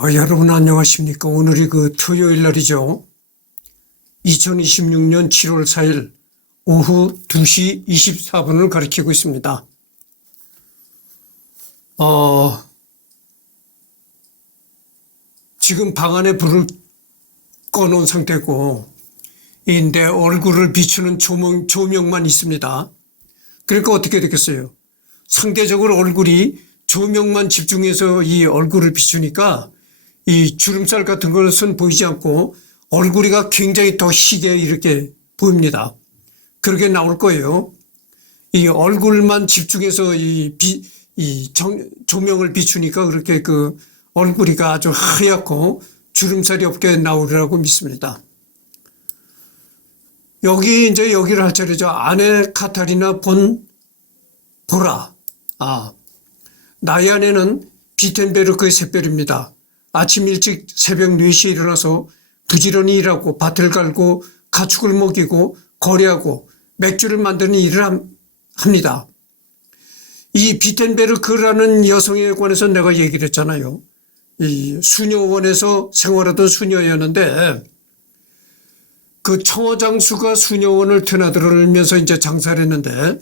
여러분 안녕하십니까? 오늘이 토요일 날이죠. 2026년 7월 4일 오후 2시 24분을 가리키고 있습니다. 지금 방 안에 불을 꺼놓은 상태고, 내 얼굴을 비추는 조명만 있습니다. 그러니까 어떻게 되겠어요? 상대적으로 얼굴이 조명만 집중해서 이 얼굴을 비추니까 이 주름살 같은 것은 보이지 않고 얼굴이가 굉장히 더 희게 이렇게 보입니다. 그렇게 나올 거예요. 이 얼굴만 집중해서 조명을 비추니까 그렇게 얼굴이가 아주 하얗고 주름살이 없게 나오리라고 믿습니다. 여기를 할 차례죠. 아내 카타리나 본 보라. 나의 아내는 비텐베르크의 샛별입니다. 아침 일찍 새벽 4시에 일어나서 부지런히 일하고 밭을 갈고 가축을 먹이고 거래하고 맥주를 만드는 일을 합니다. 이 비텐베르크라는 여성에 관해서 내가 얘기를 했잖아요. 이 수녀원에서 생활하던 수녀였는데 그 청어장수가 수녀원을 드나들면서 이제 장사를 했는데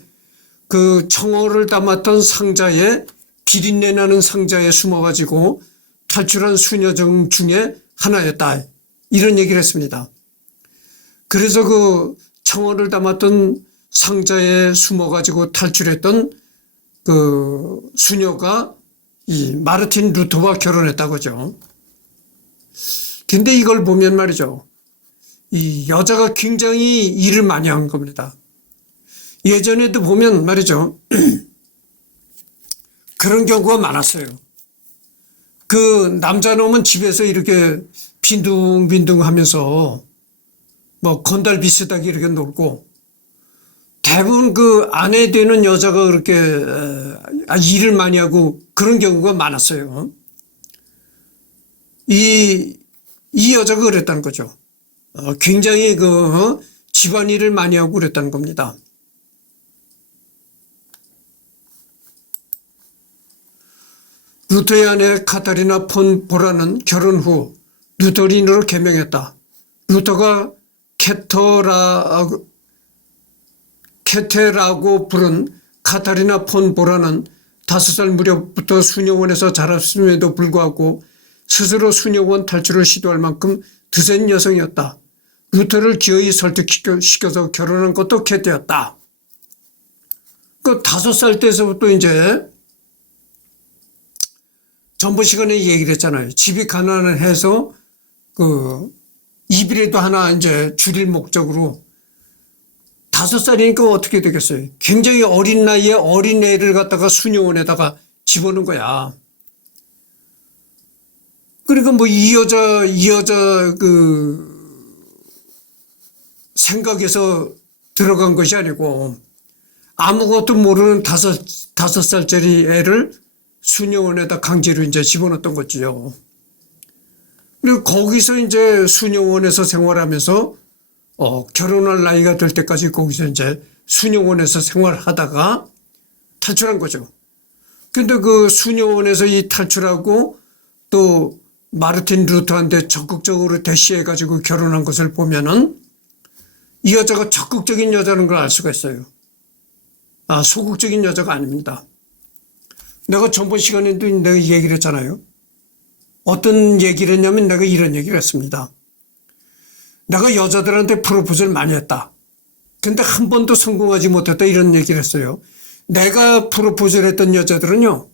그 청어를 담았던 상자에 비린내 나는 상자에 숨어가지고 탈출한 수녀정 중에 하나였다. 이런 얘기를 했습니다. 그래서 그 청어를 담았던 상자에 숨어가지고 탈출했던 그 수녀가 이 마르틴 루터와 결혼했다고죠. 근데 이걸 보면 말이죠. 이 여자가 굉장히 일을 많이 한 겁니다. 예전에도 보면 말이죠. 그런 경우가 많았어요. 그 남자놈은 집에서 이렇게 빈둥빈둥 하면서 뭐 건달 비슷하게 이렇게 놀고 대부분 그 아내 되는 여자가 그렇게 일을 많이 하고 그런 경우가 많았어요. 이 여자가 그랬다는 거죠. 굉장히 집안일을 많이 하고 그랬다는 겁니다. 루터의 아내 카타리나 폰 보라는 결혼 후 루터린으로 개명했다. 루터가 케테라고 부른 카타리나 폰 보라는 5살 무렵부터 수녀원에서 자랐음에도 불구하고 스스로 수녀원 탈출을 시도할 만큼 드센 여성이었다. 루터를 기어이 설득시켜서 결혼한 것도 케테였다. 그 5살 때서부터 이제 전번 시간에 얘기를 했잖아요. 집이 가난해서 입이라도 하나 이제 줄일 목적으로 5살이니까 어떻게 되겠어요? 굉장히 어린 나이에 어린애를 갖다가 수녀원에다가 집어넣은 거야. 그러니까 뭐 이 여자 생각에서 들어간 것이 아니고 아무것도 모르는 5살짜리 애를 수녀원에다 강제로 이제 집어넣었던 거지요. 그리고 거기서 이제 수녀원에서 생활하면서 결혼할 나이가 될 때까지 거기서 이제 수녀원에서 생활하다가 탈출한 거죠. 근데 그 수녀원에서 이 탈출하고 또 마르틴 루터한테 적극적으로 대시해가지고 결혼한 것을 보면은 이 여자가 적극적인 여자는 걸 알 수가 있어요. 소극적인 여자가 아닙니다. 내가 전번 시간에도 내가 얘기를 했잖아요. 어떤 얘기를 했냐면 내가 이런 얘기를 했습니다. 내가 여자들한테 프로포즈를 많이 했다. 근데 한 번도 성공하지 못했다 이런 얘기를 했어요. 내가 프로포즈를 했던 여자들은요.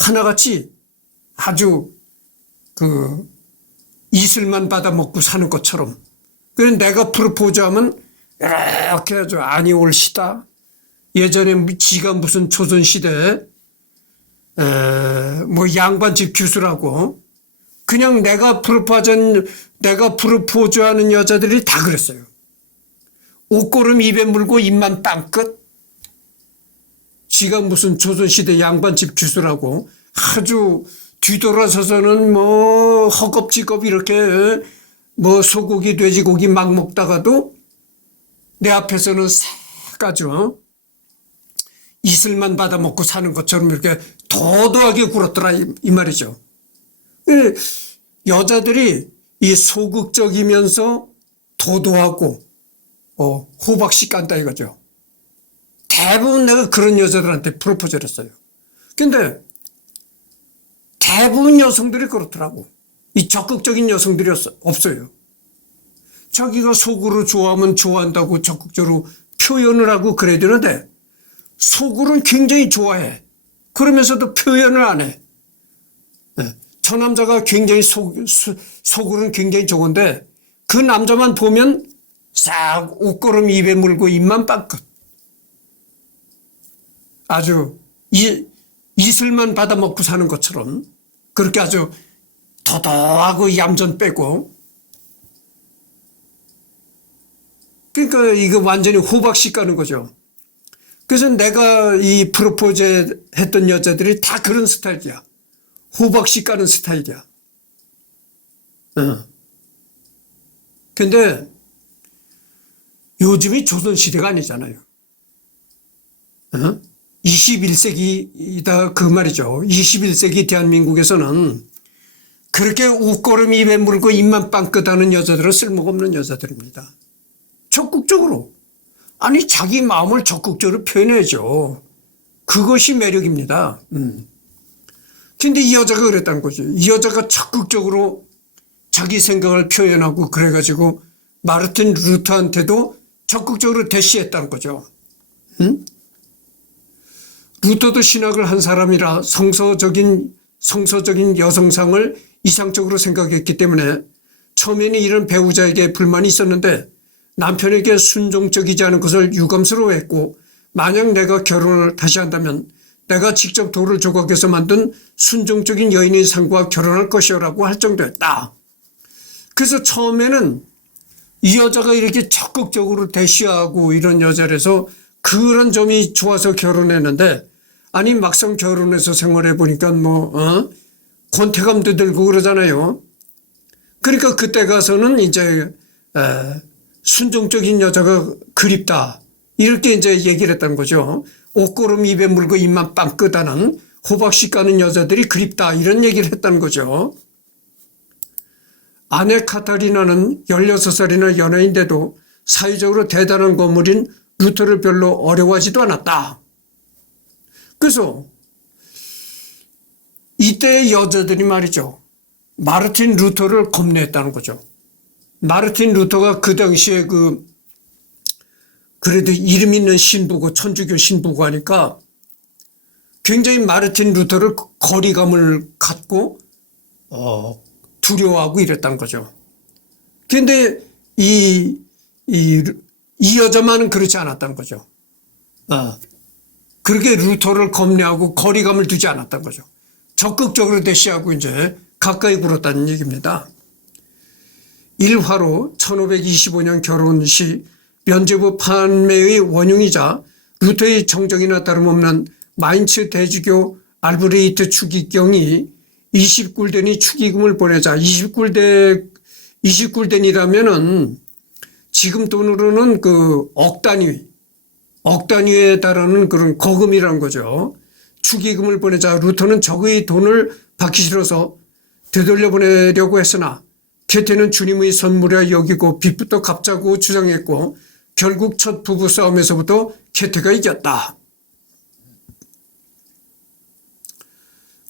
하나같이 아주 이슬만 받아먹고 사는 것처럼. 그래서 내가 프로포즈하면 이렇게 아주 아니 올 시다. 예전에 지가 무슨 조선시대에 뭐 양반집 교수라고 그냥 내가 프로포즈하는 여자들이 다 그랬어요. 옷고름 입에 물고 입만 땅끝. 지가 무슨 조선시대 양반집 교수라고 아주 뒤돌아서서는 뭐 허겁지겁 이렇게 뭐 소고기 돼지고기 막 먹다가도 내 앞에서는 싹 아주 이슬만 받아먹고 사는 것처럼 이렇게 도도하게 굴었더라 이 말이죠. 여자들이 이 소극적이면서 도도하고 호박씨 깐다 이거죠. 대부분 내가 그런 여자들한테 프로포즈를 했어요. 근데 대부분 여성들이 그렇더라고. 이 적극적인 여성들이 없어요. 자기가 속으로 좋아하면 좋아한다고 적극적으로 표현을 하고 그래야 되는데 속으로는 굉장히 좋아해. 그러면서도 표현을 안 해. 저 남자가 굉장히 속으로는 굉장히 좋은데 그 남자만 보면 싹 옷걸음 입에 물고 입만 빵긋. 아주 이슬만 받아먹고 사는 것처럼 그렇게 아주 도도하고 얌전 빼고. 그러니까 이거 완전히 호박씨 까는 거죠. 그래서 내가 이 프로포즈 했던 여자들이 다 그런 스타일이야. 호박씨 까는 스타일이야. 근데 요즘이 조선시대가 아니잖아요. 21세기이다 그 말이죠. 21세기 대한민국에서는 그렇게 옷걸음 입에 물고 입만 빵긋하는 여자들은 쓸모가 없는 여자들입니다. 적극적으로. 아니 자기 마음을 적극적으로 표현해야죠. 그것이 매력입니다. 근데 이 여자가 그랬다는 거죠. 이 여자가 적극적으로 자기 생각을 표현하고 그래가지고 마르틴 루터한테도 적극적으로 대시했다는 거죠. 루터도 신학을 한 사람이라 성서적인 여성상을 이상적으로 생각했기 때문에 처음에는 이런 배우자에게 불만이 있었는데 남편에게 순종적이지 않은 것을 유감스러워했고 만약 내가 결혼을 다시 한다면 내가 직접 돌을 조각해서 만든 순종적인 여인의 상과 결혼할 것이라고 할 정도였다. 그래서 처음에는 이 여자가 이렇게 적극적으로 대시하고 이런 여자라서 그런 점이 좋아서 결혼했는데 아니 막상 결혼해서 생활해 보니까 권태감도 들고 그러잖아요. 그러니까 그때 가서는 이제 순종적인 여자가 그립다 이렇게 이제 얘기를 했다는 거죠. 옷걸음 입에 물고 입만 빵긋하는 호박씨 까는 여자들이 그립다 이런 얘기를 했다는 거죠. 아내 카타리나는 16살이나 연하인데도 사회적으로 대단한 거물인 루터를 별로 어려워하지도 않았다. 그래서 이때의 여자들이 말이죠. 마르틴 루터를 겁내했다는 거죠. 마르틴 루터가 그 당시에 그래도 이름 있는 신부고 천주교 신부고 하니까 굉장히 마르틴 루터를 거리감을 갖고 두려워하고 이랬다는 거죠. 그런데 이 여자만은 그렇지 않았다는 거죠. 그렇게 루터를 겁내하고 거리감을 두지 않았다는 거죠. 적극적으로 대시하고 이제 가까이 굴었다는 얘기입니다. 일화로 1525년 결혼 시 면죄부 판매의 원흉이자 루터의 정정이나 다름없는 마인츠 대주교 알브레히트 추기경이 20굴덴이 축의금을 보내자 20굴덴이라면은 지금 돈으로는 억 단위에 달하는 그런 거금이라는 거죠. 축의금을 보내자 루터는 적의 돈을 받기 싫어서 되돌려 보내려고 했으나 캐테는 주님의 선물이라 여기고 빚부터 갚자고 주장했고 결국 첫 부부 싸움에서부터 캐테가 이겼다.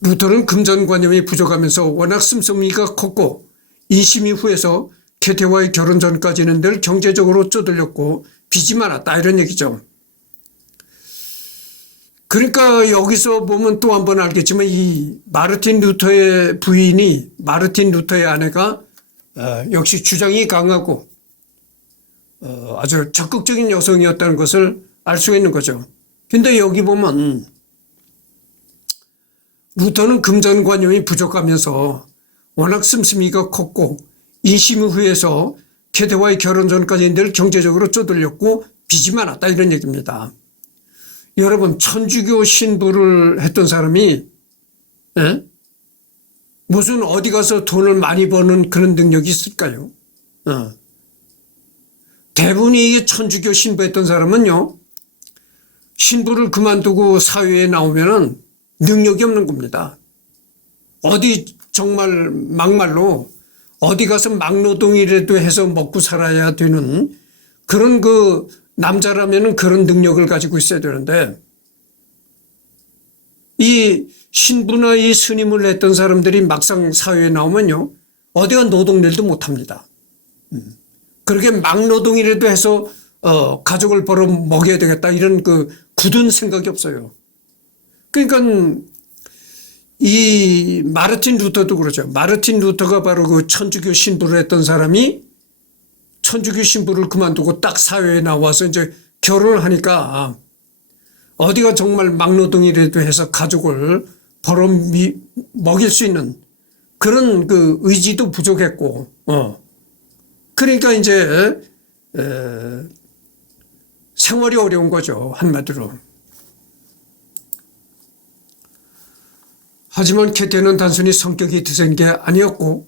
루터는 금전관념이 부족하면서 워낙 씀씀이가 컸고 인심 이후에서 캐테와의 결혼 전까지는 늘 경제적으로 쪼들렸고 빚이 많았다 이런 얘기죠. 그러니까 여기서 보면 또 한 번 알겠지만 이 마르틴 루터의 부인이 마르틴 루터의 아내가 역시 주장이 강하고 아주 적극적인 여성이었다는 것을 알 수가 있는 거죠. 근데 여기 보면 루터는 금전관념이 부족하면서 워낙 씀씀이가 컸고 인심 후에서 캐테와의 결혼 전까지 늘 경제적으로 쪼들렸고 빚이 많았다 이런 얘기입니다. 여러분 천주교 신부를 했던 사람이 무슨 어디 가서 돈을 많이 버는 그런 능력이 있을까요? 대부분이 천주교 신부했던 사람은요. 신부를 그만두고 사회에 나오면은 능력이 없는 겁니다. 어디 정말 막말로 어디 가서 막노동이라도 해서 먹고 살아야 되는 그런 그 남자라면은 그런 능력을 가지고 있어야 되는데 이 신부나 이 스님을 했던 사람들이 막상 사회에 나오면요. 어디가 노동일도 못합니다. 그렇게 막노동이라도 해서 가족을 벌어 먹여야 되겠다 이런 그 굳은 생각이 없어요. 그러니까 이 마르틴 루터도 그러죠. 마르틴 루터가 바로 그 천주교 신부를 했던 사람이 천주교 신부를 그만두고 딱 사회에 나와서 이제 결혼을 하니까 어디가 정말 막노동이라도 해서 가족을 벌어 먹일 수 있는 그런 그 의지도 부족했고, 그러니까 이제 생활이 어려운 거죠. 한마디로. 하지만 캐테는 단순히 성격이 드센 게 아니었고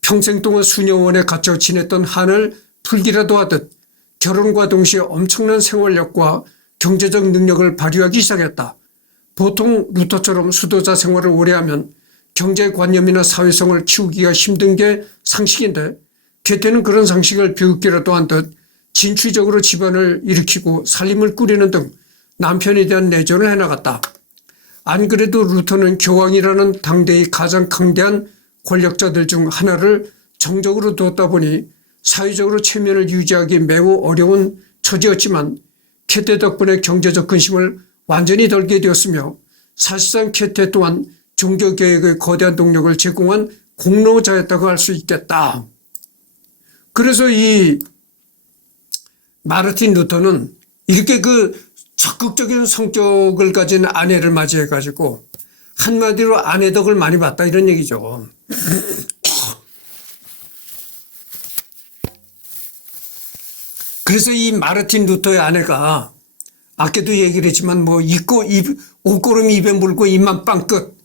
평생 동안 수녀원에 갇혀 지냈던 한을 풀기라도 하듯 결혼과 동시에 엄청난 생활력과 경제적 능력을 발휘하기 시작했다. 보통 루터처럼 수도자 생활을 오래 하면 경제관념이나 사회성을 키우기가 힘든 게 상식인데 캐테는 그런 상식을 비웃기라도 한 듯 진취적으로 집안을 일으키고 살림을 꾸리는 등 남편에 대한 내조를 해나갔다. 안 그래도 루터는 교황이라는 당대의 가장 강대한 권력자들 중 하나를 정적으로 두었다 보니 사회적으로 체면을 유지하기 매우 어려운 처지였지만 캐테 덕분에 경제적 근심을 완전히 덜게 되었으며 사실상 캐테 또한 종교개혁의 거대한 동력을 제공한 공로자였다고 할 수 있겠다. 그래서 이 마르틴 루터는 이렇게 그 적극적인 성격을 가진 아내를 맞이해 가지고 한마디로 아내 덕을 많이 봤다 이런 얘기죠. 그래서 이 마르틴 루터의 아내가 아까도 얘기를 했지만 뭐 옷고름 입에 물고 입만 빵끝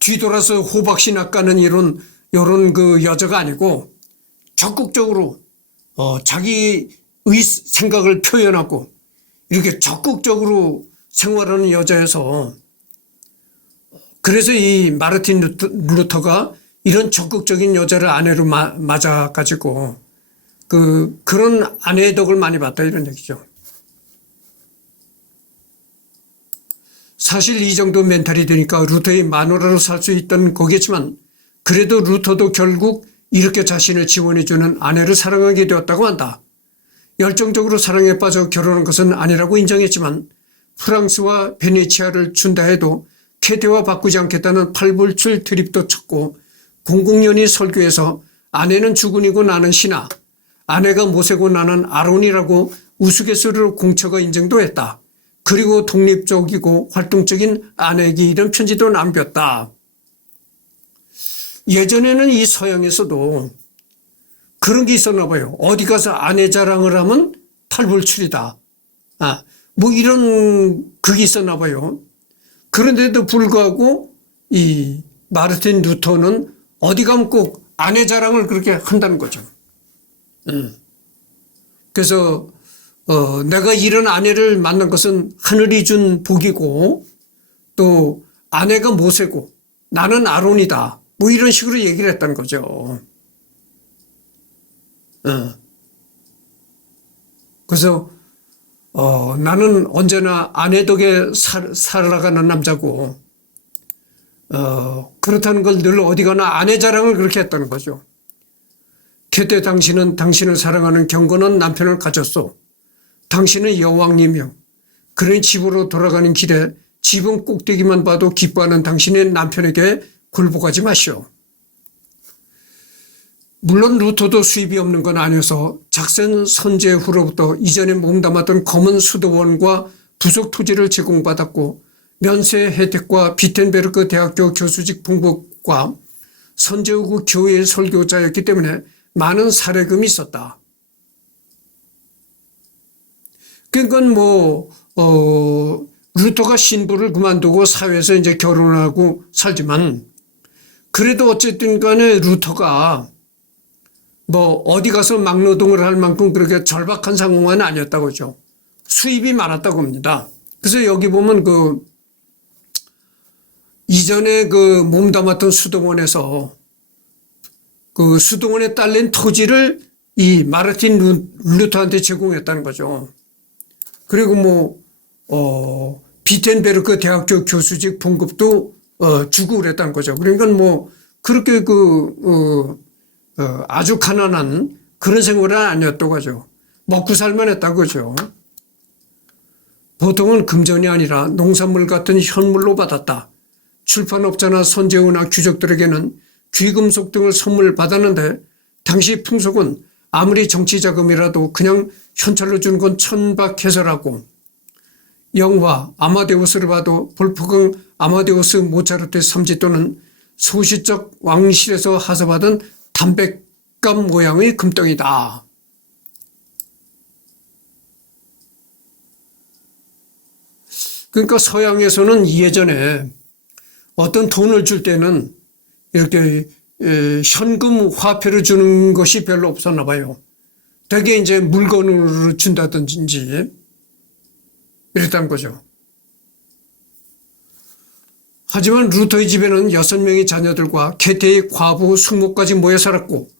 뒤돌아서 호박씨나 까는 이런 그 여자가 아니고 적극적으로 자기의 생각을 표현하고 이렇게 적극적으로 생활하는 여자여서 그래서 이 마르틴 루터가 이런 적극적인 여자를 아내로 맞아가지고 그런 아내의 덕을 많이 봤다 이런 얘기죠. 사실 이 정도 멘탈이 되니까 루터의 마누라로 살 수 있던 거겠지만 그래도 루터도 결국 이렇게 자신을 지원해주는 아내를 사랑하게 되었다고 한다. 열정적으로 사랑에 빠져 결혼한 것은 아니라고 인정했지만 프랑스와 베네치아를 준다 해도 캐테와 바꾸지 않겠다는 팔불출 드립도 쳤고 공공연히 설교에서 아내는 주군이고 나는 신하, 아내가 모세고 나는 아론이라고 우스갯소리로 공처가 인정도 했다. 그리고 독립적이고 활동적인 아내에게 이런 편지도 남겼다. 예전에는 이 서양에서도 그런 게 있었나 봐요. 어디 가서 아내 자랑을 하면 탈불출이다. 뭐 이런 그게 있었나 봐요. 그런데도 불구하고 이 마르틴 루터는 어디 가면 꼭 아내 자랑을 그렇게 한다는 거죠. 그래서 내가 이런 아내를 만난 것은 하늘이 준 복이고 또 아내가 모세고 나는 아론이다. 뭐 이런 식으로 얘기를 했다는 거죠. 그래서 나는 언제나 아내 덕에 살아가는 남자고 그렇다는 걸 늘 어디 가나 아내 자랑을 그렇게 했다는 거죠. 캐테 당신은 당신을 사랑하는 경건한 남편을 가졌소. 당신은 여왕이며 그러니 집으로 돌아가는 길에 지붕 꼭대기만 봐도 기뻐하는 당신의 남편에게 굴복하지 마시오. 물론 루터도 수입이 없는 건 아니어서 작센 선제 후로부터 이전에 몸담았던 검은 수도원과 부속 토지를 제공받았고 면세 혜택과 비텐베르크 대학교 교수직 풍부과 선제 후 교회 설교자였기 때문에 많은 사례금이 있었다. 그러니까 루터가 신부를 그만두고 사회에서 이제 결혼하고 살지만 그래도 어쨌든 간에 루터가 어디 가서 막노동을 할 만큼 그렇게 절박한 상황은 아니었다고 하죠. 수입이 많았다고 합니다. 그래서 여기 보면 이전에 그 몸담았던 수도원에서 그 수도원에 딸린 토지를 이 마르틴 루터한테 제공했다는 거죠. 그리고 비텐베르크 대학교 교수직 봉급도 주고 그랬다는 거죠. 그러니까 그렇게 아주 가난한 그런 생활은 아니었다고 하죠. 먹고 살만 했다고 하죠. 보통은 금전이 아니라 농산물 같은 현물로 받았다. 출판업자나 선제우나 귀족들에게는 귀금속 등을 선물 받았는데 당시 풍속은 아무리 정치자금이라도 그냥 현찰로 주는 건 천박해서라고. 영화 아마데우스를 봐도 볼프강 아마데우스 모차르트의 삼지 또는 소시적 왕실에서 하사받은 담백감 모양의 금덩이다. 그러니까 서양에서는 예전에 어떤 돈을 줄 때는 이렇게 현금 화폐를 주는 것이 별로 없었나 봐요. 되게 이제 물건으로 준다든지 이랬다는 거죠. 하지만 루터의 집에는 6명의 자녀들과 개태의 과부 숙모까지 모여 살았고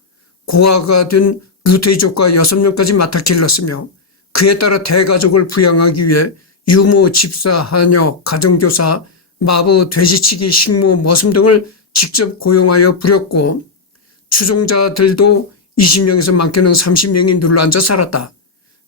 고아가 된 루터의 조카 6명까지 맡아 길렀으며 그에 따라 대가족을 부양하기 위해 유모, 집사, 하녀, 가정교사, 마부, 돼지치기, 식모, 머슴 등을 직접 고용하여 부렸고 추종자들도 20명에서 많게는 30명이 눌러앉아 살았다.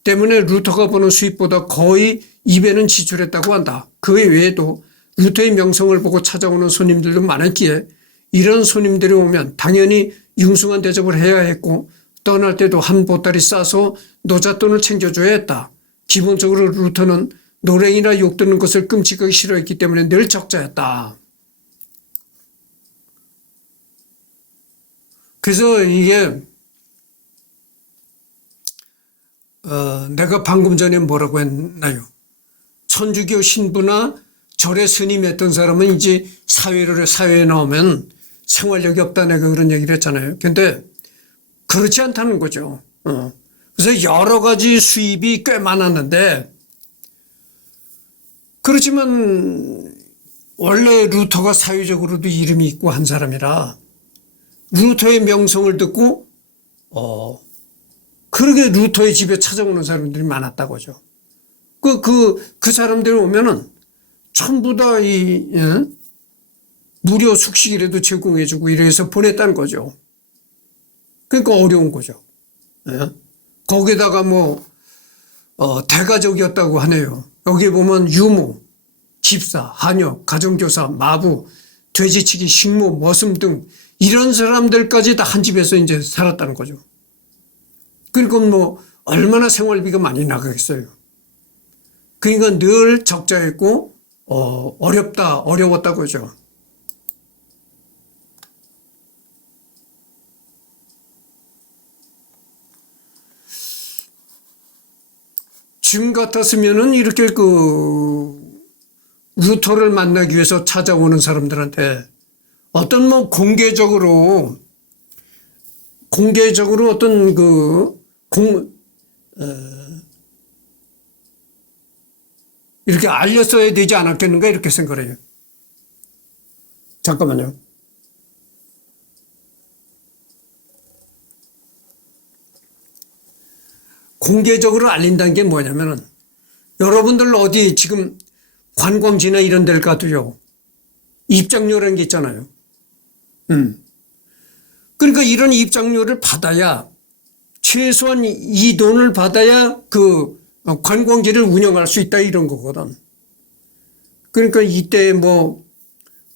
때문에 루터가 버는 수입보다 거의 2배는 지출했다고 한다. 그 외에도 루터의 명성을 보고 찾아오는 손님들도 많았기에 이런 손님들이 오면 당연히 융숭한 대접을 해야 했고 떠날 때도 한 보따리 싸서 노잣돈을 챙겨줘야 했다. 기본적으로 루터는 노랭이나 욕 듣는 것을 끔찍하게 싫어했기 때문에 늘 적자였다. 그래서 이게 내가 방금 전에 뭐라고 했나요? 천주교 신부나 절에 스님했던 사람은 이제 사회에 나오면 생활력이 없다 내가 그런 얘기를 했잖아요. 근데 그렇지 않다는 거죠. 그래서 여러 가지 수입이 꽤 많았는데 그렇지만 원래 루터가 사회적으로도 이름이 있고 한 사람이라 루터의 명성을 듣고 그렇게 루터의 집에 찾아오는 사람들이 많았다고 하죠. 그 사람들이 오면은 전부 다 무료 숙식이라도 제공해주고 이래서 보냈다는 거죠. 그러니까 어려운 거죠. 예? 거기다가 대가족이었다고 하네요. 여기 보면 유모, 집사, 하녀, 가정교사, 마부, 돼지치기, 식모, 머슴 등 이런 사람들까지 다 한 집에서 이제 살았다는 거죠. 그러니까 얼마나 생활비가 많이 나가겠어요. 그러니까 늘 적자였고 어려웠다고 하죠. 지금 같았으면은 이렇게 루터를 만나기 위해서 찾아오는 사람들한테 어떤 공개적으로 어떤 이렇게 알렸어야 되지 않았겠는가 이렇게 생각을 해요. 잠깐만요. 공개적으로 알린다는 게 뭐냐면은 여러분들 어디 지금 관광지나 이런 데를 가도요. 입장료라는 게 있잖아요. 그러니까 이런 입장료를 받아야 최소한 이 돈을 받아야 그 관광지를 운영할 수 있다 이런 거거든. 그러니까 이때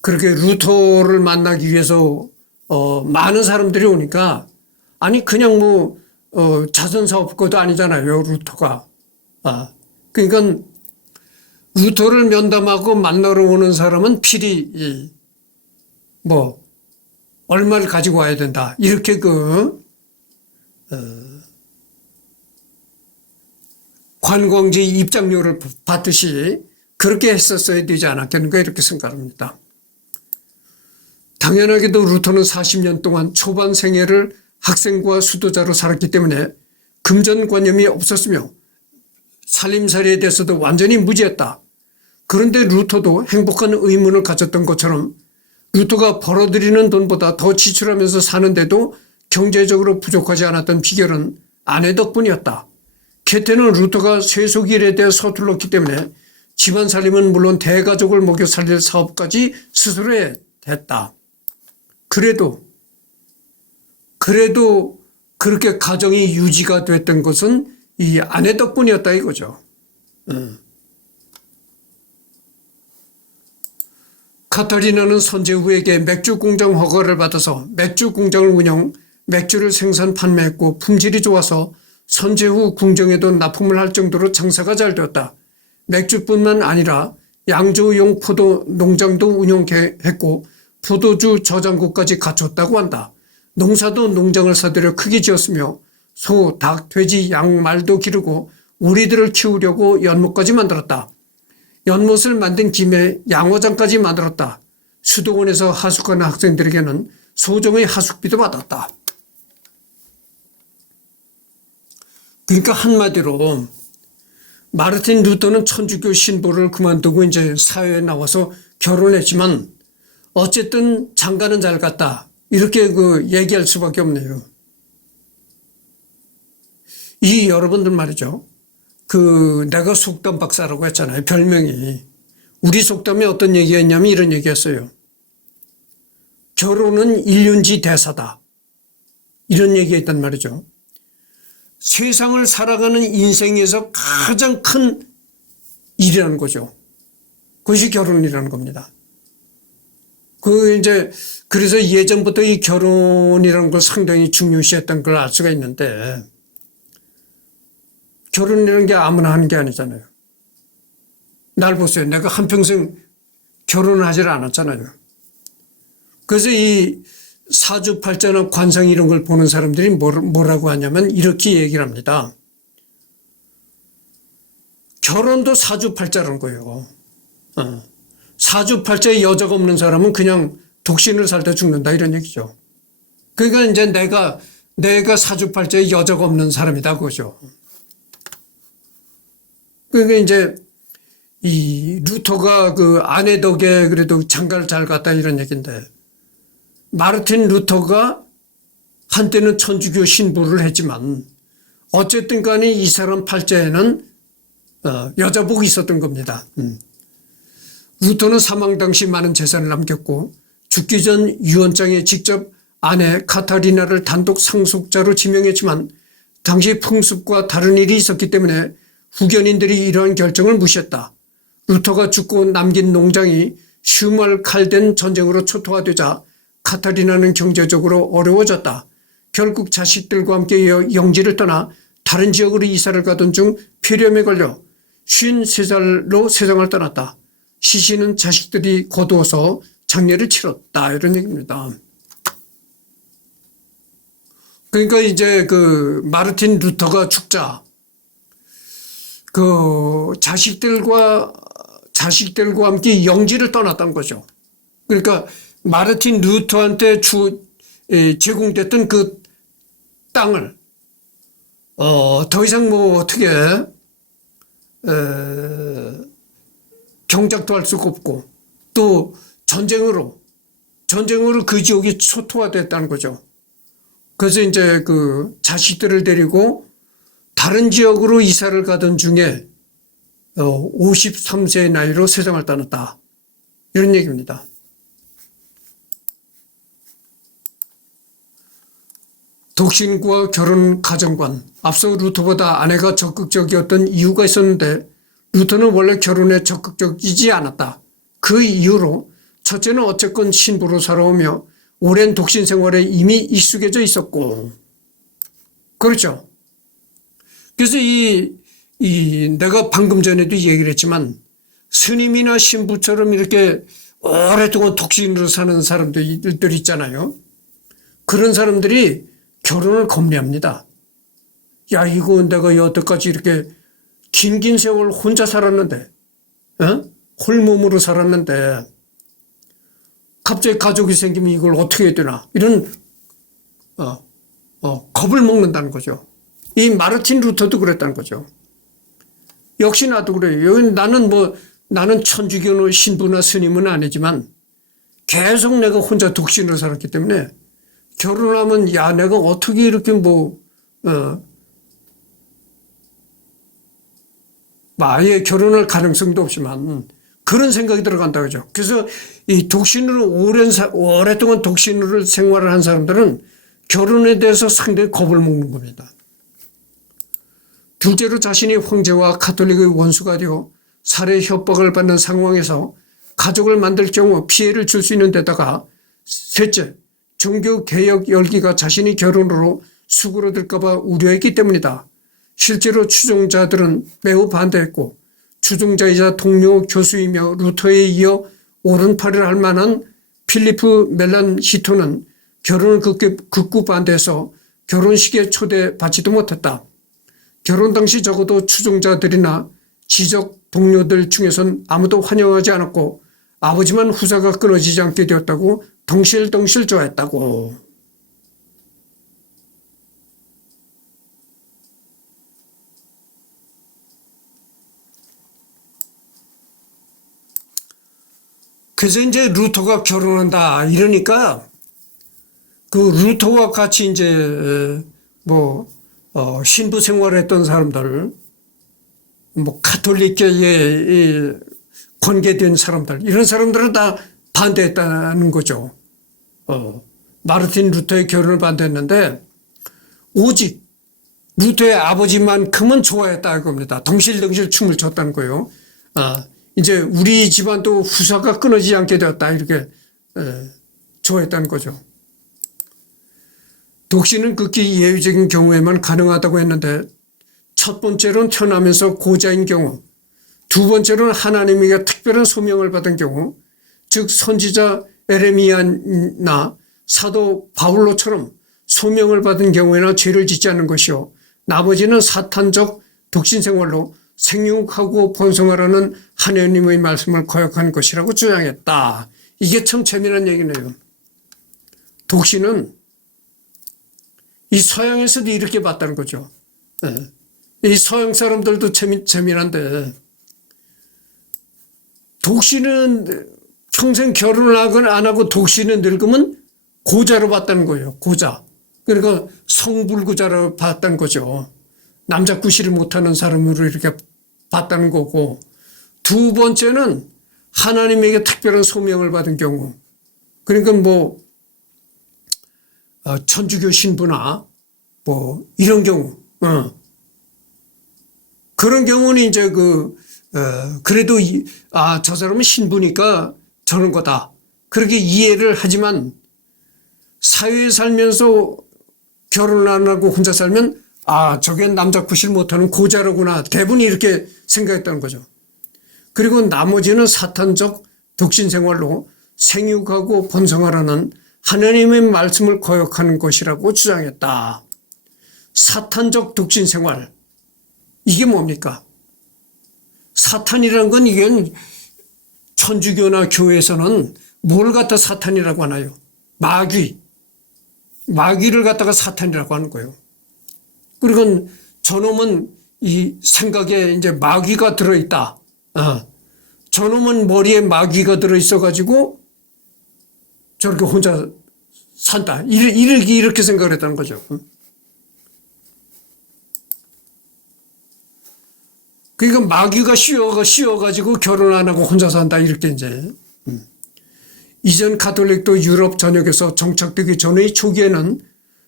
그렇게 루터를 만나기 위해서 많은 사람들이 오니까 아니 그냥 자선사업가도 아니잖아요 루터가. 그러니까 루터를 면담하고 만나러 오는 사람은 필히 얼마를 가지고 와야 된다 이렇게 관광지 입장료를 받듯이 그렇게 했었어야 되지 않았겠는가 이렇게 생각합니다. 당연하게도 루터는 40년 동안 초반 생애를 학생과 수도자로 살았기 때문에 금전관념이 없었으며 살림살이에 대해서도 완전히 무지했다. 그런데 루터도 행복한 의문을 가졌던 것처럼 루터가 벌어들이는 돈보다 더 지출하면서 사는데도 경제적으로 부족하지 않았던 비결은 아내 덕분이었다. 캐테는 루터가 세속일에 대해 서툴렀기 때문에 집안 살림은 물론 대가족을 먹여 살릴 사업까지 스스로 했다. 그래도 그렇게 가정이 유지가 됐던 것은 이 아내 덕분이었다 이거죠. 카타리나는 선제후에게 맥주 공장 허가를 받아서 맥주 공장을 운영, 맥주를 생산 판매했고 품질이 좋아서 선제후 궁정에도 납품을 할 정도로 장사가 잘 되었다. 맥주뿐만 아니라 양조용 포도 농장도 운영했고 포도주 저장고까지 갖췄다고 한다. 농사도 농장을 사들여 크게 지었으며 소, 닭, 돼지, 양, 말도 기르고 오리들을 키우려고 연못까지 만들었다. 연못을 만든 김에 양어장까지 만들었다. 수도원에서 하숙하는 학생들에게는 소정의 하숙비도 받았다. 그러니까 한마디로 마르틴 루터는 천주교 신부를 그만두고 이제 사회에 나와서 결혼했지만 어쨌든 장가는 잘 갔다. 이렇게 얘기할 수밖에 없네요. 이 여러분들 말이죠. 내가 속담 박사라고 했잖아요. 별명이. 우리 속담에 어떤 얘기였냐면 이런 얘기였어요. 결혼은 일륜지 대사다. 이런 얘기했단 말이죠. 세상을 살아가는 인생에서 가장 큰 일이라는 거죠. 그것이 결혼이라는 겁니다. 그래서 예전부터 이 결혼이라는 걸 상당히 중요시했던 걸 알 수가 있는데, 결혼이라는 게 아무나 하는 게 아니잖아요. 날 보세요. 내가 한평생 결혼을 하질 않았잖아요. 그래서 이 사주팔자나 관상 이런 걸 보는 사람들이 뭐라고 하냐면 이렇게 얘기를 합니다. 결혼도 사주팔자라는 거예요. 사주팔자에 여자가 없는 사람은 그냥 독신을 살다 죽는다 이런 얘기죠. 그러니까 이제 내가 사주팔자에 여자가 없는 사람이다 그거죠. 그러니까 이제 이 루터가 아내 덕에 그래도 장가를 잘 갔다 이런 얘기인데, 마르틴 루터가 한때는 천주교 신부를 했지만 어쨌든 간에 이 사람 팔자에는 여자복이 있었던 겁니다. 루터는 사망 당시 많은 재산을 남겼고 죽기 전 유언장에 직접 아내 카타리나를 단독 상속자로 지명했지만 당시 풍습과 다른 일이 있었기 때문에 후견인들이 이러한 결정을 무시했다. 루터가 죽고 남긴 농장이 슈말칼덴 전쟁으로 초토화되자 카타리나는 경제적으로 어려워졌다. 결국 자식들과 함께 영지를 떠나 다른 지역으로 이사를 가던 중 폐렴에 걸려 53살로 세상을 떠났다. 시신은 자식들이 거두어서 장례를 치렀다. 이런 얘기입니다. 그러니까 이제 마르틴 루터가 죽자 자식들과 함께 영지를 떠났던 거죠. 그러니까 마르틴 루터한테 제공됐던 그 땅을 더 이상 어떻게 경작도 할 수가 없고 또 전쟁으로 그 지역이 초토화됐다는 거죠. 그래서 이제 자식들을 데리고 다른 지역으로 이사를 가던 중에 53세의 나이로 세상을 떠났다. 이런 얘기입니다. 독신과 결혼 가정관. 앞서 루터보다 아내가 적극적이었던 이유가 있었는데 루터는 원래 결혼에 적극적이지 않았다. 그 이유로 첫째는 어쨌건 신부로 살아오며 오랜 독신 생활에 이미 익숙해져 있었고, 그렇죠. 그래서 내가 방금 전에도 얘기를 했지만 스님이나 신부처럼 이렇게 오랫동안 독신으로 사는 사람들 있잖아요. 그런 사람들이 결혼을 겁내합니다. 야, 이거 내가 여태까지 이렇게 긴 세월 혼자 살았는데, 홀몸으로 살았는데, 갑자기 가족이 생기면 이걸 어떻게 해야 되나, 이런, 겁을 먹는다는 거죠. 이 마르틴 루터도 그랬다는 거죠. 역시 나도 그래요. 나는 나는 천주교 신부나 스님은 아니지만 계속 내가 혼자 독신으로 살았기 때문에 결혼하면 야 내가 어떻게 이렇게 아예 결혼할 가능성도 없지만 그런 생각이 들어간다 그죠. 그래서 이 독신으로 오랫동안 독신으로 생활을 한 사람들은 결혼에 대해서 상당히 겁을 먹는 겁니다. 둘째로 자신이 황제와 가톨릭의 원수가 되어 살해 협박을 받는 상황에서 가족을 만들 경우 피해를 줄 수 있는 데다가 셋째, 종교개혁 열기가 자신이 결혼으로 수그러들까 봐 우려했기 때문이다. 실제로 추종자들은 매우 반대했고 추종자이자 동료 교수이며 루터에 이어 오른팔을 할 만한 필리프 멜란 히토는 결혼을 극구 반대해서 결혼식에 초대받지도 못했다. 결혼 당시 적어도 추종자들이나 지적 동료들 중에선 아무도 환영하지 않았고 아버지만 후사가 끊어지지 않게 되었다고 덩실덩실 좋아했다고. 그래서 이제 루터가 결혼한다 이러니까 그 루터와 같이 이제 신부 생활했던 사람들, 가톨릭계에 관계된 사람들, 이런 사람들은 다 반대했다는 거죠. 마르틴 루터의 결혼을 반대했는데 오직 루터의 아버지만큼은 좋아했다 이겁니다. 덩실덩실 춤을 췄다는 거예요. 이제 우리 집안도 후사가 끊어지지 않게 되었다 이렇게 좋아했다는 거죠. 독신은 극히 예외적인 경우에만 가능하다고 했는데 첫 번째로는 태어나면서 고자인 경우, 두 번째로는 하나님에게 특별한 소명을 받은 경우, 즉 선지자 에레미야나 사도 바울로처럼 소명을 받은 경우에나 죄를 짓지 않는 것이요, 나머지는 사탄적 독신 생활로 생육하고 번성하라는 하나님의 말씀을 거역한 것이라고 주장했다. 이게 참 재미난 얘기네요. 독신은 이 서양에서도 이렇게 봤다는 거죠. 이 서양 사람들도 재미난데 독신은 평생 결혼을 하거나 안 하고 독신을 늙으면 고자로 봤다는 거예요. 고자. 그러니까 성불구자로 봤다는 거죠. 남자 구실을 못하는 사람으로 이렇게 봤다는 거고, 두 번째는 하나님에게 특별한 소명을 받은 경우, 그러니까 천주교 신부나 이런 경우, 그런 경우는 이제 그래도 저 사람은 신부니까 저런 거다 그렇게 이해를 하지만 사회에 살면서 결혼 안 하고 혼자 살면 저게 남자 구실 못하는 고자로구나 대부분이 이렇게 생각했다는 거죠. 그리고 나머지는 사탄적 독신 생활로 생육하고 번성하라는 하나님의 말씀을 거역하는 것이라고 주장했다. 사탄적 독신 생활, 이게 뭡니까? 사탄이라는 건 이게 천주교나 교회에서는 뭘 갖다 사탄이라고 하나요? 마귀를 갖다가 사탄이라고 하는 거예요. 그리고 저놈은 이 생각에 이제 마귀가 들어있다. 저놈은 머리에 마귀가 들어있어가지고 저렇게 혼자 산다. 이렇게 생각을 했다는 거죠. 그러니까 마귀가 씌워가지고 결혼 안 하고 혼자 산다. 이렇게 이제. 이전 가톨릭도 유럽 전역에서 정착되기 전의 초기에는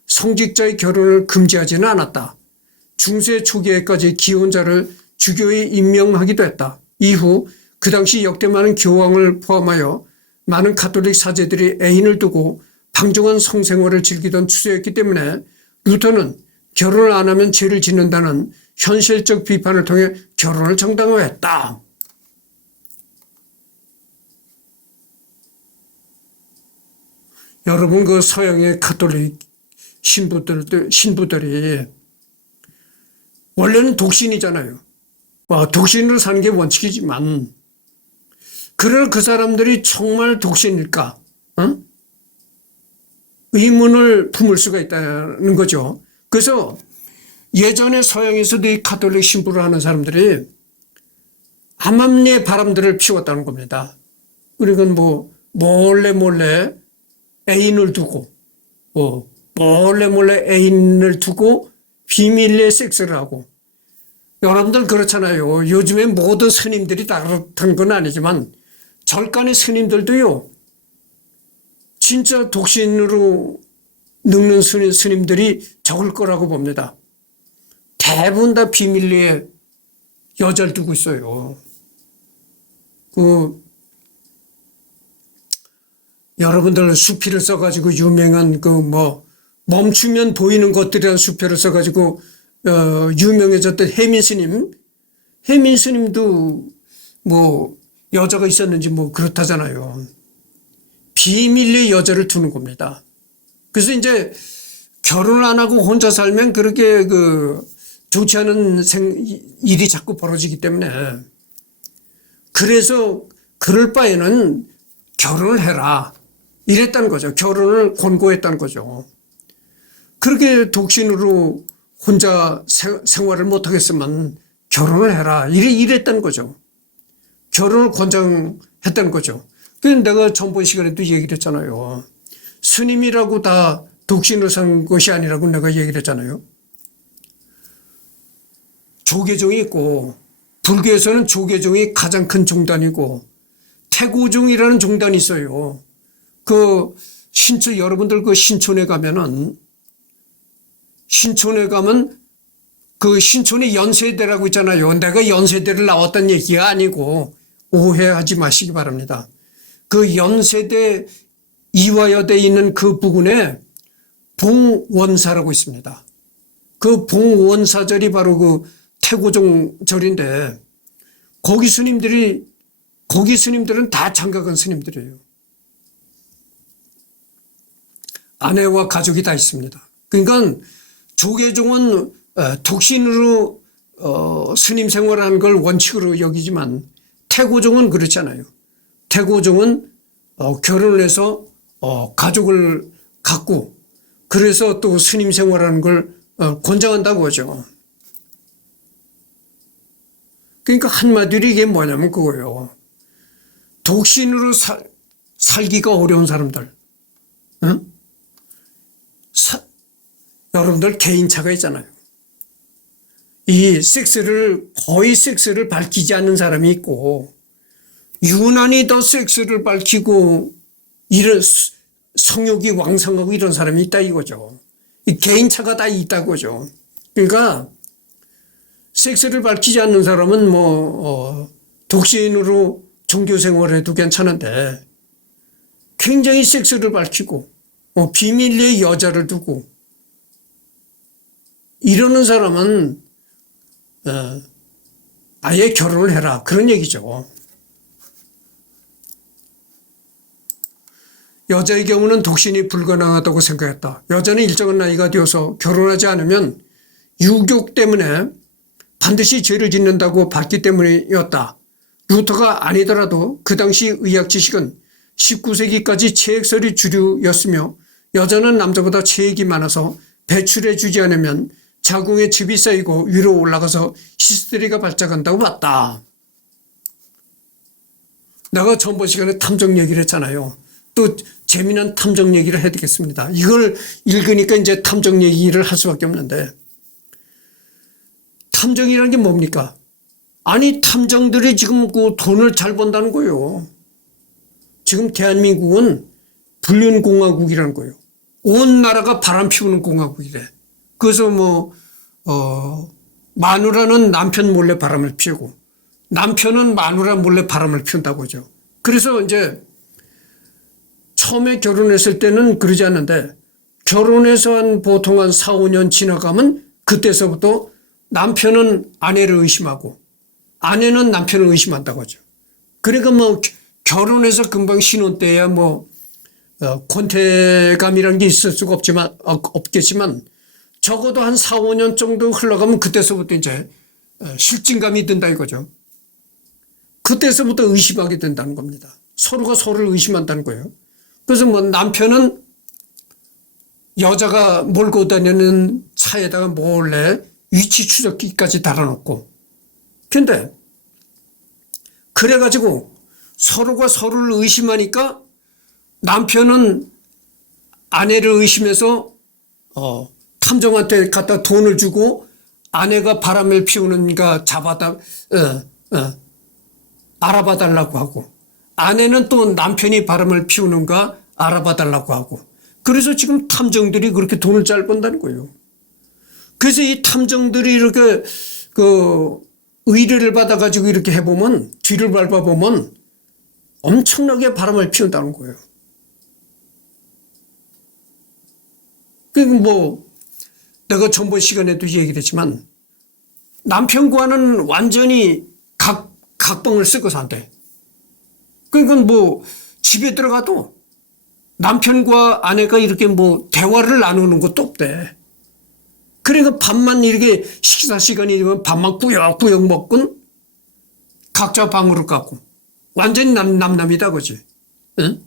성직자의 결혼을 금지하지는 않았다. 중세 초기에까지 기혼자를 주교에 임명하기도 했다. 이후 그 당시 역대 많은 교황을 포함하여 많은 가톨릭 사제들이 애인을 두고 방종한 성생활을 즐기던 추세였기 때문에 루터는 결혼을 안 하면 죄를 짓는다는 현실적 비판을 통해 결혼을 정당화했다. 여러분, 그 서양의 가톨릭 신부들이 원래는 독신이잖아요. 독신으로 사는 게 원칙이지만, 그러나 그 사람들이 정말 독신일까? 의문을 품을 수가 있다는 거죠. 그래서 예전에 서양에서도 이 가톨릭 신부를 하는 사람들이 암암리의 바람들을 피웠다는 겁니다. 그리고 뭐 몰래 애인을 두고 몰래 애인을 두고 비밀리에 섹스를 하고, 여러분들 그렇잖아요. 요즘에 모든 스님들이 다 그렇다는 건 아니지만 절간의 스님들도요, 진짜 독신으로 늙는 스님들이 적을 거라고 봅니다. 대부분 다 비밀리에 여자를 두고 있어요. 여러분들 수필을 써가지고 유명한 멈추면 보이는 것들이라는 수필을 써가지고 유명해졌던 혜민 스님도 뭐 여자가 있었는지 뭐 그렇다잖아요. 비밀리에 여자를 두는 겁니다. 그래서 이제 결혼을 안 하고 혼자 살면 그렇게 좋지 않은 일이 자꾸 벌어지기 때문에, 그래서 그럴 바에는 결혼을 해라 이랬다는 거죠. 결혼을 권고했다는 거죠. 그렇게 독신으로 혼자 생활을 못하겠으면 결혼을 해라 이랬다는 거죠. 결혼을 권장했다는 거죠. 그래서 내가 전번 시간에도 얘기를 했잖아요. 스님이라고 다 독신으로 산 것이 아니라고 내가 얘기를 했잖아요. 조계종이 있고, 불교에서는 조계종이 가장 큰 종단이고 태고종이라는 종단이 있어요. 여러분들 신촌에 가면 신촌에 연세대라고 있잖아요. 내가 연세대를 나왔다는 얘기가 아니고 오해하지 마시기 바랍니다. 연세대 이화여대에 있는 그 부근에 봉원사라고 있습니다. 봉원사절이 바로 태고종 절인데, 거기 스님들은 다 장가간 스님들이에요. 아내와 가족이 다 있습니다. 그러니까 조계종은 독신으로 스님 생활하는 걸 원칙으로 여기지만 태고종은 그렇지 않아요. 태고종은 결혼을 해서 가족을 갖고, 그래서 또 스님 생활하는 걸 권장한다고 하죠. 그러니까 한마디로 이게 뭐냐면 그거예요. 독신으로 살기가 어려운 사람들, 응? 여러분들 개인차가 있잖아요. 거의 섹스를 밝히지 않는 사람이 있고, 유난히 더 섹스를 밝히고 이런 성욕이 왕성하고 이런 사람이 있다 이거죠. 이 개인차가 다 있다고죠. 그러니까 섹스를 밝히지 않는 사람은 독신으로 종교 생활해도 괜찮은데, 굉장히 섹스를 밝히고 비밀리에 여자를 두고 이러는 사람은 아예 결혼을 해라 그런 얘기죠. 여자의 경우는 독신이 불가능하다고 생각했다. 여자는 일정한 나이가 되어서 결혼하지 않으면 유교 때문에 반드시 죄를 짓는다고 봤기 때문이었다. 루터가 아니더라도 그 당시 의학 지식은 19세기까지 체액설이 주류였으며, 여자는 남자보다 체액이 많아서 배출해 주지 않으면 자궁에 즙이 쌓이고 위로 올라가서 히스테리가 발작한다고 봤다. 내가 전번 시간에 탐정 얘기를 했잖아요. 또 재미난 탐정 얘기를 해야 되겠습니다. 이걸 읽으니까 이제 탐정 얘기를 할 수밖에 없는데, 탐정이라는 게 뭡니까? 아니, 탐정들이 지금 돈을 잘 번다는 거예요. 지금 대한민국은 불륜공화국이라는 거예요. 온 나라가 바람 피우는 공화국이래. 그래서 마누라는 남편 몰래 바람을 피우고 남편은 마누라 몰래 바람을 피운다고 하죠. 그래서 이제 처음에 결혼했을 때는 그러지 않는데, 결혼해서 보통 한 4, 5년 지나가면 그때서부터 남편은 아내를 의심하고 아내는 남편을 의심한다고 하죠. 그러니까 결혼해서 금방 신혼 때야 권태감이라는 게 있을 수가 없겠지만 적어도 한 4, 5년 정도 흘러가면 그때서부터 이제 실증감이 든다 이거죠. 그때서부터 의심하게 된다는 겁니다. 서로가 서로를 의심한다는 거예요. 그래서 남편은 여자가 몰고 다니는 차에다가 몰래 위치 추적기까지 달아놓고, 근데 그래가지고 서로가 서로를 의심하니까 남편은 아내를 의심해서 탐정한테 갖다 돈을 주고 아내가 바람을 피우는가 알아봐 달라고 하고, 아내는 또 남편이 바람을 피우는가 알아봐 달라고 하고, 그래서 지금 탐정들이 그렇게 돈을 잘 번다는 거예요. 그래서 이 탐정들이 이렇게 의뢰를 받아가지고 이렇게 해보면, 뒤를 밟아보면 엄청나게 바람을 피운다는 거예요. 그리고 내가 전번 시간에도 얘기를 했지만, 남편과는 완전히 각방을 쓰고 산대. 그러니까 집에 들어가도 남편과 아내가 이렇게 대화를 나누는 것도 없대. 그러니까 밥만 이렇게 식사 시간이 되면 밥만 꾸역꾸역 먹고 각자 방으로 가고 완전히 남남이다 그지. 응?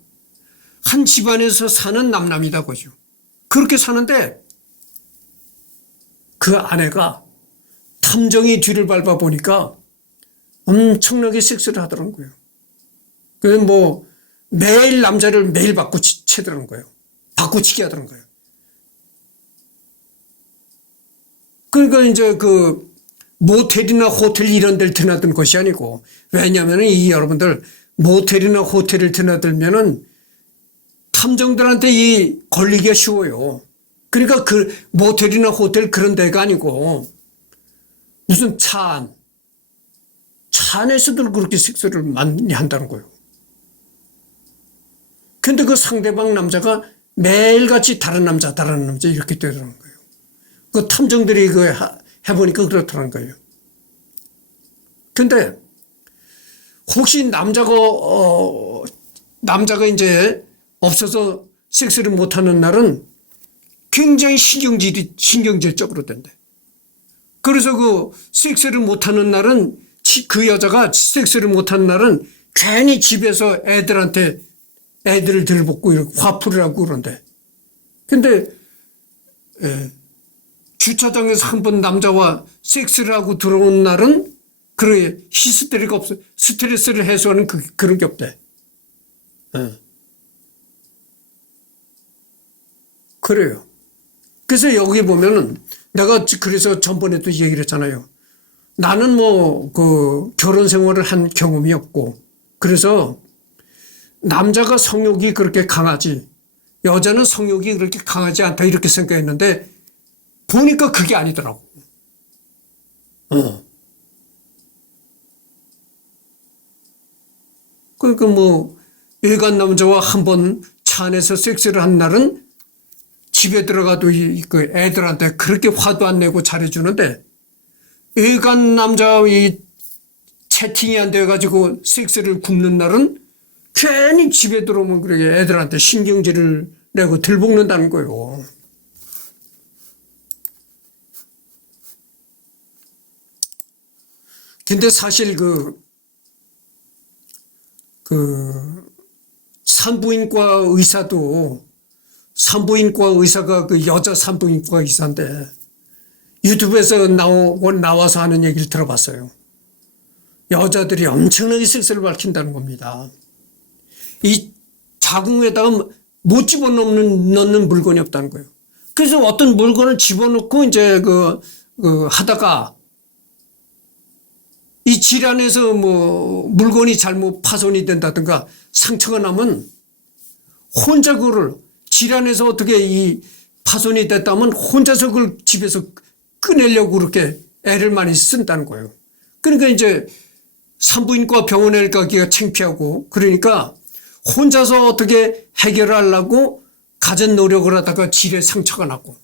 한 집안에서 사는 남남이다 그죠. 그렇게 사는데 그 아내가 탐정이 뒤를 밟아보니까 엄청나게 섹스를 하더라는 거예요. 그래서 매일 남자를 매일 바꾸치더라는 거예요. 바꾸치기 하더라는 거예요. 그러니까 이제 모텔이나 호텔 이런 데를 드나든 것이 아니고, 왜냐하면 여러분들 모텔이나 호텔을 드나들면은 탐정들한테 걸리기가 쉬워요. 그러니까 모텔이나 호텔 그런 데가 아니고 무슨 차 안에서도 그렇게 섹스를 많이 한다는 거예요. 근데 그 상대방 남자가 매일같이 다른 남자 이렇게 되더라는 거예요. 그 탐정들이 해보니까 그렇더라는 거예요. 근데 혹시 남자가 이제 없어서 섹스를 못하는 날은 굉장히 신경질적으로 된대. 그래서 섹스를 못하는 날은 그 여자가 섹스를 못하는 날은 괜히 집에서 애들을 들볶고 이렇게 화풀이를 하고 그런데. 근데 주차장에서 한 번 남자와 섹스를 하고 들어온 날은 그래 히스테리가 없어. 스트레스를 해소하는 그런 게 없대. 그래요. 그래서 여기 보면은 내가 그래서 전번에도 얘기를 했잖아요. 나는 결혼 생활을 한 경험이 없고, 그래서 남자가 성욕이 그렇게 강하지 여자는 성욕이 그렇게 강하지 않다 이렇게 생각했는데 보니까 그게 아니더라고. 그러니까 일간 남자와 한 번 차 안에서 섹스를 한 날은 집에 들어가도 애들한테 그렇게 화도 안 내고 잘해주는데, 일간 남자 채팅이 안 돼가지고 섹스를 굶는 날은 괜히 집에 들어오면 그렇게 애들한테 신경질을 내고 들볶는다는 거예요. 근데 사실 산부인과 의사가 여자 산부인과 의사인데 유튜브에서 나와서 하는 얘기를 들어봤어요. 여자들이 엄청나게 섹스를 밝힌다는 겁니다. 이 자궁에다가 못 집어넣는 물건이 없다는 거예요. 그래서 어떤 물건을 집어넣고 이제 하다가 이 질환에서 물건이 잘못 파손이 된다든가 상처가 나면 혼자 질환에서 어떻게 파손이 됐다면 혼자서 그걸 집에서 꺼내려고 그렇게 애를 많이 쓴다는 거예요. 그러니까 이제 산부인과 병원에 가기가 창피하고, 그러니까 혼자서 어떻게 해결하려고 갖은 노력을 하다가 질에 상처가 났고,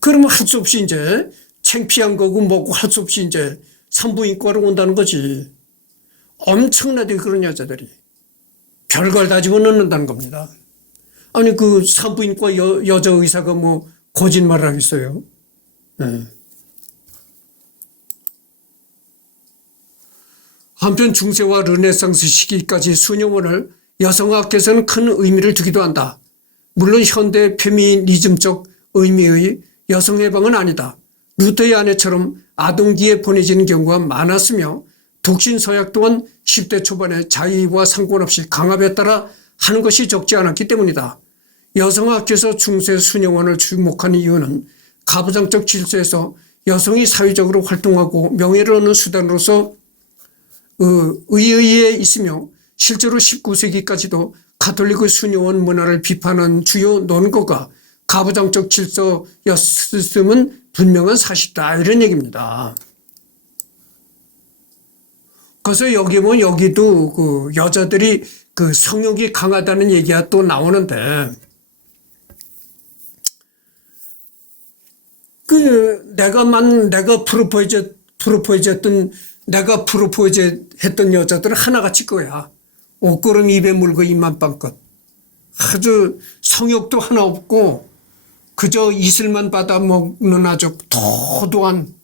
그러면 할 수 없이 이제 창피한 거고 뭐고 할 수 없이 이제 산부인과로 온다는 거지. 엄청나게 그런 여자들이 별걸 다 집어넣는다는 겁니다. 아니 산부인과 여자 의사가 거짓말을 하겠어요? 네. 한편 중세와 르네상스 시기까지 수녀원을 여성학계에서는 큰 의미를 두기도 한다. 물론 현대 페미니즘적 의미의 여성 해방은 아니다. 루터의 아내처럼 아동기에 보내지는 경우가 많았으며 독신 서약 또한 10대 초반에 자의와 상관없이 강압에 따라 하는 것이 적지 않았기 때문이다. 여성학계에서 중세 수녀원을 주목한 이유는 가부장적 질서에서 여성이 사회적으로 활동하고 명예를 얻는 수단으로서 의의에 있으며 실제로 19세기까지도 가톨릭의 수녀원 문화를 비판한 주요 논거가 가부장적 질서였음은 분명한 사실이다. 이런 얘기입니다. 그래서 여기 보면 여기도 그 여자들이 그 성욕이 강하다는 얘기가 또 나오는데 내가 프로포즈 했던 여자들은 하나같이 거야. 옷걸음 입에 물고 입만 빵긋. 아주 성욕도 하나 없고 그저 이슬만 받아먹는 아주 도도한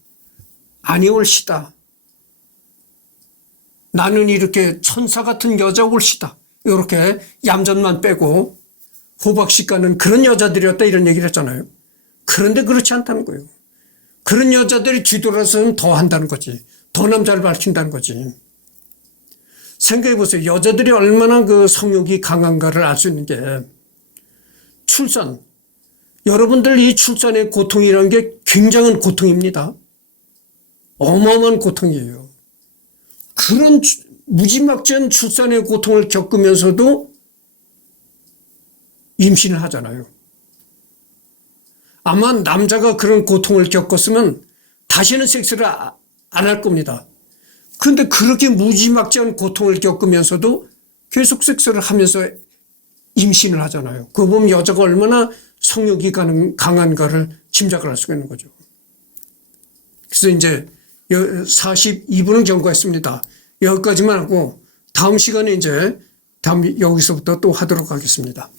아니 올시다. 나는 이렇게 천사 같은 여자 올시다. 이렇게 얌전만 빼고 호박씨 가는 그런 여자들이었다 이런 얘기를 했잖아요. 그런데 그렇지 않다는 거예요. 그런 여자들이 뒤돌아서는 더 한다는 거지. 더 남자를 밝힌다는 거지. 생각해 보세요. 여자들이 얼마나 그 성욕이 강한가를 알 수 있는 게 출산. 여러분들 이 출산의 고통이라는 게 굉장한 고통입니다. 어마어마한 고통이에요. 그런 무지막지한 출산의 고통을 겪으면서도 임신을 하잖아요. 아마 남자가 그런 고통을 겪었으면 다시는 섹스를 안 할 겁니다. 그런데 그렇게 무지막지한 고통을 겪으면서도 계속 섹스를 하면서 임신을 하잖아요. 그거 보면 여자가 얼마나 성욕이 강한가를 짐작을 할 수가 있는 거죠. 그래서 이제 42분은 경과했습니다. 여기까지만 하고 다음 시간에 이제 여기서부터 또 하도록 하겠습니다.